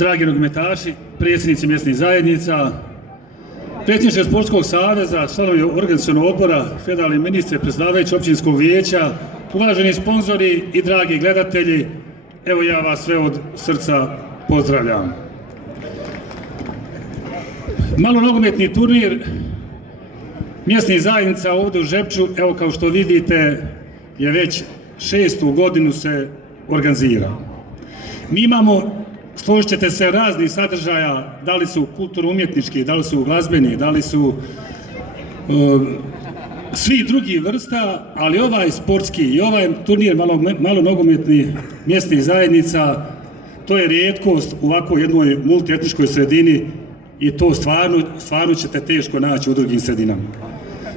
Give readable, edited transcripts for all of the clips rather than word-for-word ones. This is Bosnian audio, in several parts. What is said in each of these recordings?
dragi nogometaši, predsjednici mjesnih zajednica, predsjedniče Sportskog saveza, članovi organizacionog odbora, federalni ministre, predsjedavajući općinskog vijeća, uvaženi sponzori i dragi gledatelji, evo ja vas sve od srca pozdravljam. Malo nogometni turnir mjesnih zajednica ovdje u Žepču, evo kao što vidite, je već 6. godinu se organizira. Mi imamo, složit ćete se, raznih sadržaja, da li su kulturno-umjetnički, da li su glazbeni, da li su svi drugi vrsta, ali ovaj sportski i ovaj turnir malo nogometnih mjesnih zajednica, to je rijetkost u ovako jednoj multietničkoj sredini i to stvarno ćete teško naći u drugim sredinama.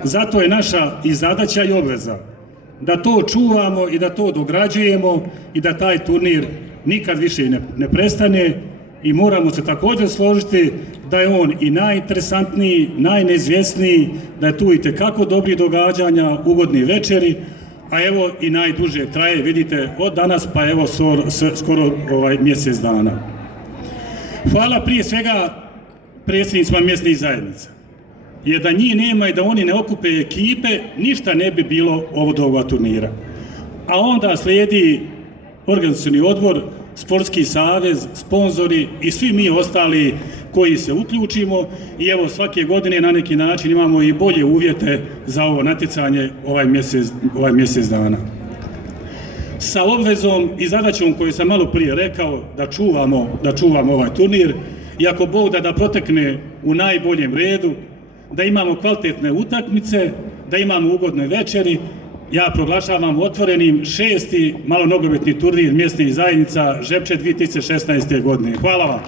Zato je naša i zadaća i obveza da to čuvamo i da to dograđujemo i da taj turnir nikad više ne prestane i moramo se također složiti da je on i najinteresantniji, najneizvjesniji, da je tu itekako dobrih događanja, ugodni večeri, a evo i najduže traje, vidite, od danas pa evo skoro mjesec dana. Hvala prije svega predsjednicima mjesnih zajednica, jer da njih nema i da oni ne okupe ekipe, ništa ne bi bilo ovoga turnira. A onda slijedi organizacioni odbor, Sportski savez, sponzori i svi mi ostali koji se uključimo i evo svake godine na neki način imamo i bolje uvjete za ovo natjecanje ovaj mjesec dana. Sa obvezom i zadaćom koju sam malo prije rekao da čuvamo ovaj turnir i ako Bog da protekne u najboljem redu, da imamo kvalitetne utakmice, da imamo ugodne večeri, ja proglašavam otvorenim 6. malo nogometni turnir mjesnih zajednica Žepče 2016. godine. Hvala vam.